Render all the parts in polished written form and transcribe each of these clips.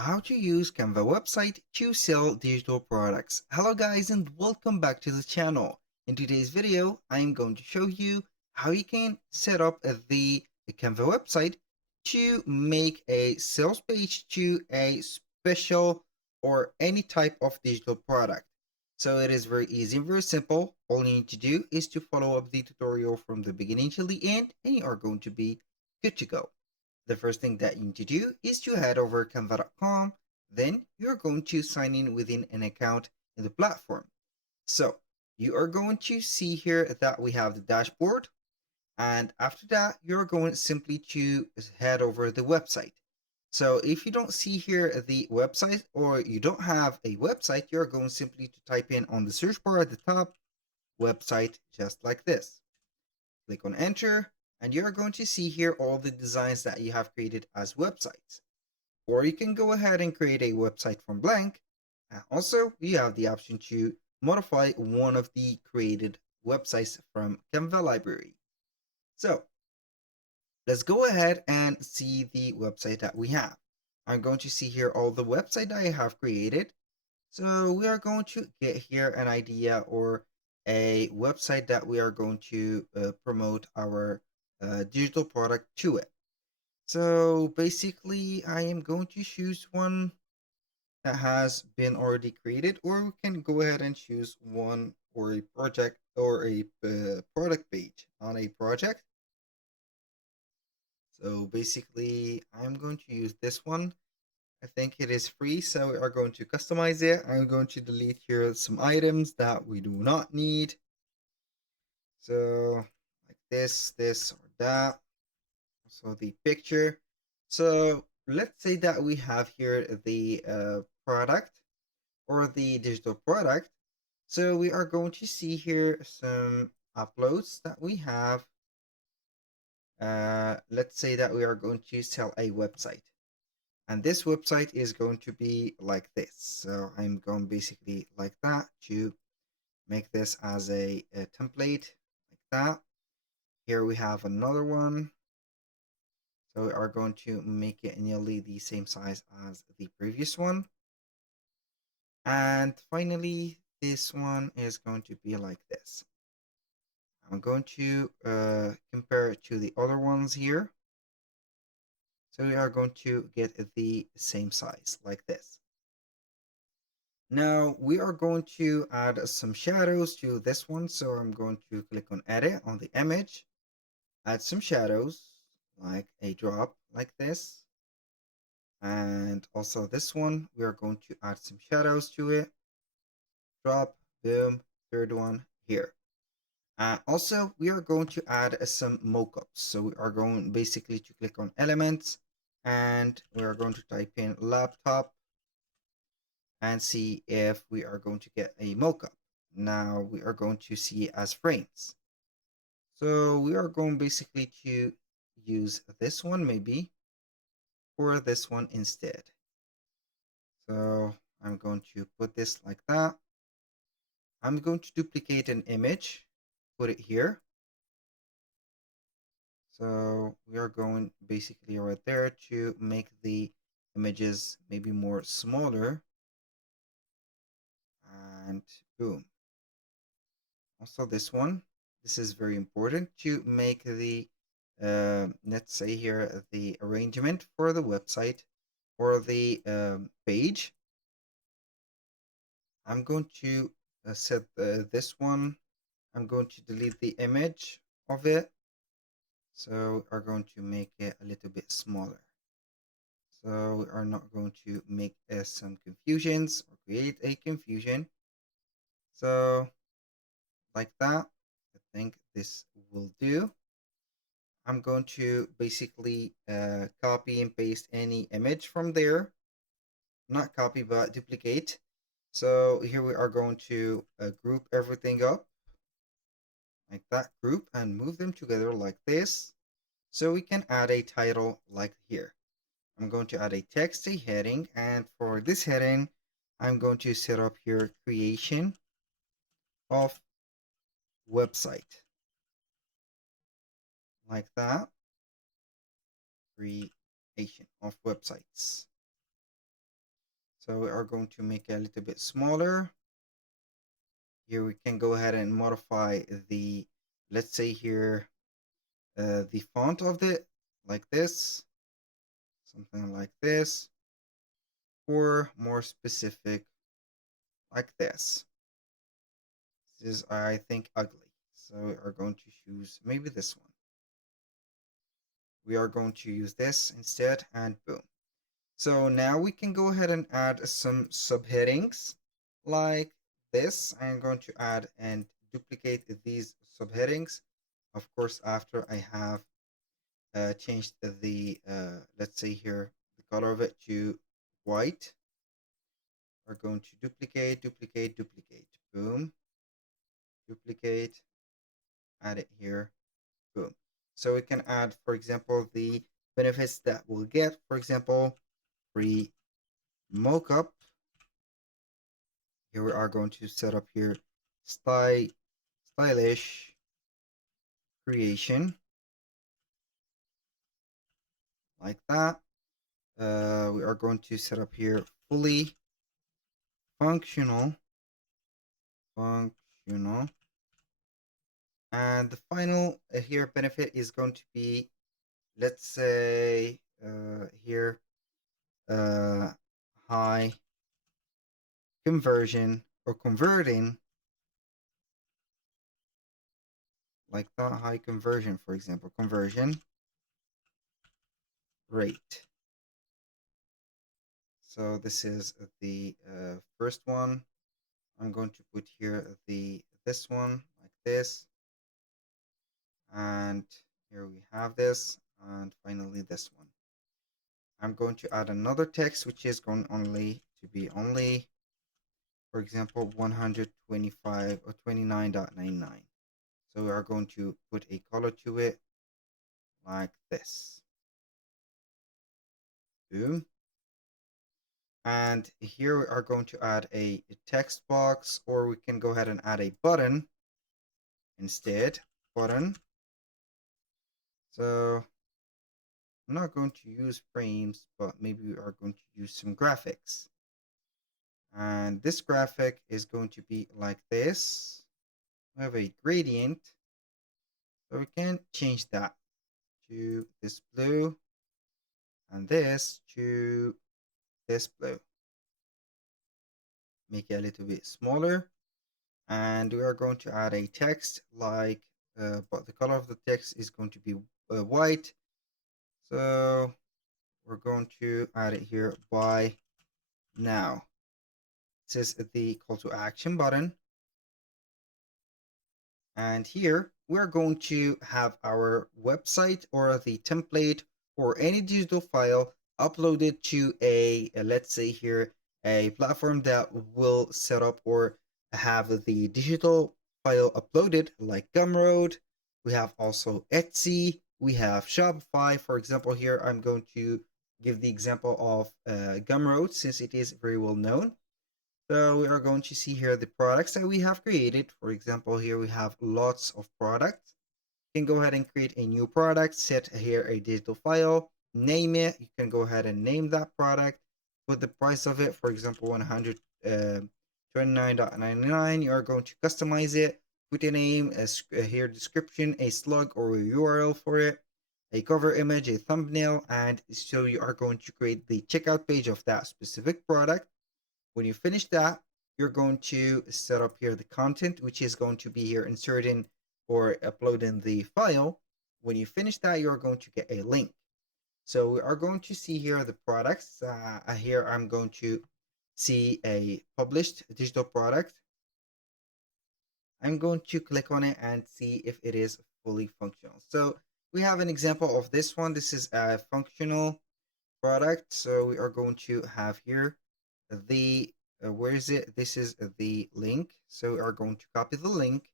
how to use Canva website to sell digital products. Hello guys and welcome back to the channel. In today's video, I'm going to show you how you can set up the Canva website to make a sales page to a special or any type of digital product. So it is very easy and very simple. All you need to do is to follow up the tutorial from the beginning till the end and you are going to be good to go. The first thing that you need to do is to head over canva.com. Then you're going to sign in within an account in the platform. So you are going to see here that we have the dashboard. And after that, you're going simply to head over the website. So if you don't see here the website or you don't have a website, you're going simply to type in on the search bar at the top, website, just like this. Click on enter and you're going to see here all the designs that you have created as websites. Or you can go ahead and create a website from blank. And also, you have the option to modify one of the created websites from Canva library. So let's go ahead and see the website that we have. I'm going to see here all the website that I have created. So we are going to get here an idea or a website that we are going to promote our digital product to it. So basically, I am going to choose one that has been already created, or we can go ahead and choose one or a project or a product page on a project. So basically, I'm going to use this one. I think it is free, so we are going to customize it. I'm going to delete here some items that we do not need. So like this, or that. So the picture. So let's say that we have here the product or the digital product. So we are going to see here some uploads that we have. Let's say that we are going to sell a website. And this website is going to be like this. So I'm going basically like that to make this as a template like that. Here we have another one. So we are going to make it nearly the same size as the previous one. And finally, this one is going to be like this. I'm going to compare it to the other ones here. So we are going to get the same size like this. Now we are going to add some shadows to this one. So I'm going to click on edit on the image, add some shadows like a drop like this. And also this one, we are going to add some shadows to it. Drop, boom, third one here. Also, we are going to add some mockups. So we are going basically to click on elements and we are going to type in laptop and see if we are going to get a mockup. Now we are going to see it as frames. So we are going basically to use this one maybe or this one instead. So I'm going to put this like that. I'm going to duplicate an image, put it here. So we are going basically right there to make the images maybe more smaller. And boom. Also this one, this is very important to make the, let's say here, the arrangement for the website or the page. I'm going to set this one. I'm going to delete the image of it. So we are going to make it a little bit smaller. So we are not going to make some confusions or create a confusion. So like that, I think this will do. I'm going to basically copy and paste any image from there. Not copy, but duplicate. So here we are going to group everything up like that group and move them together like this. So we can add a title like here. I'm going to add a text, a heading, and for this heading, I'm going to set up here creation of website like that. Creation of websites. So we are going to make it a little bit smaller. Here we can go ahead and modify the, let's say here, the font of it, like this, something like this, or more specific, like this. This is, I think, ugly. So we are going to choose maybe this one. We are going to use this instead, and boom. So now we can go ahead and add some subheadings like this. I'm going to add and duplicate these subheadings. Of course, after I have changed the, let's say here, the color of it to white. We're going to duplicate, duplicate, duplicate. Boom. Duplicate. Add it here. Boom. So we can add, for example, the benefits that we'll get. For example, free mockup. Here we are going to set up here stylish creation, like that. We are going to set up here fully functional, functional. And the final here benefit is going to be, let's say here, high conversion, or converting, like that, high conversion, for example, conversion rate. So this is the first one. I'm going to put here this one like this, and here we have this, and finally this one. I'm going to add another text which is going only to be only, for example, 125 or 29.99. So we are going to put a color to it like this. Boom. And here we are going to add a text box, or we can go ahead and add a button instead. Button. So I'm not going to use frames, but maybe we are going to use some graphics. And this graphic is going to be like this. We have a gradient. So we can change that to this blue, and this to this blue. Make it a little bit smaller. And we are going to add a text like, but the color of the text is going to be white. So we're going to add it here, buy now. This is the call to action button. And here we're going to have our website or the template or any digital file uploaded to a, let's say here, a platform that will set up or have the digital file uploaded, like Gumroad. We have also Etsy. We have Shopify. For example, here I'm going to give the example of Gumroad, since it is very well known. So we are going to see here the products that we have created. For example, here we have lots of products. You can go ahead and create a new product, set here a digital file, name it. You can go ahead and name that product, put the price of it, for example, 129.99. You are going to customize it, put a name, here description, a slug or a URL for it, a cover image, a thumbnail, and so you are going to create the checkout page of that specific product. When you finish that, you're going to set up here the content, which is going to be here inserting or uploading the file. When you finish that, you're going to get a link. So we are going to see here the products. Here I'm going to see a published digital product. I'm going to click on it and see if it is fully functional. So we have an example of this one. This is a functional product. So we are going to have here the where is it? This is the link. So we are going to copy the link,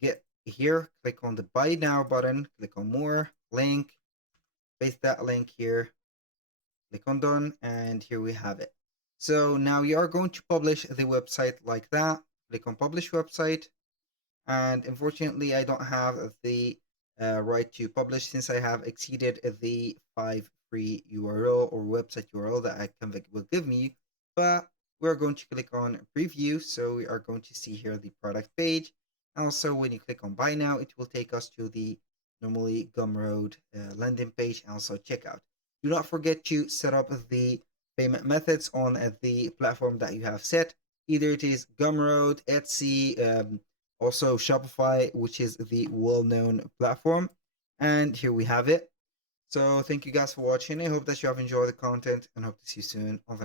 get here, click on the buy now button, click on more, link, paste that link here, click on done, and here we have it. So now you are going to publish the website like that. Click on publish website, and unfortunately I don't have the right to publish, since I have exceeded the 5 free URL or website URL that Canva will give me. but we're going to click on preview. So we are going to see here the product page. Also, when you click on buy now, it will take us to the normally Gumroad landing page and also checkout. Do not forget to set up the payment methods on the platform that you have set. Either it is Gumroad, Etsy, also Shopify, which is the well-known platform. And here we have it. So thank you guys for watching. I hope that you have enjoyed the content and hope to see you soon on the next.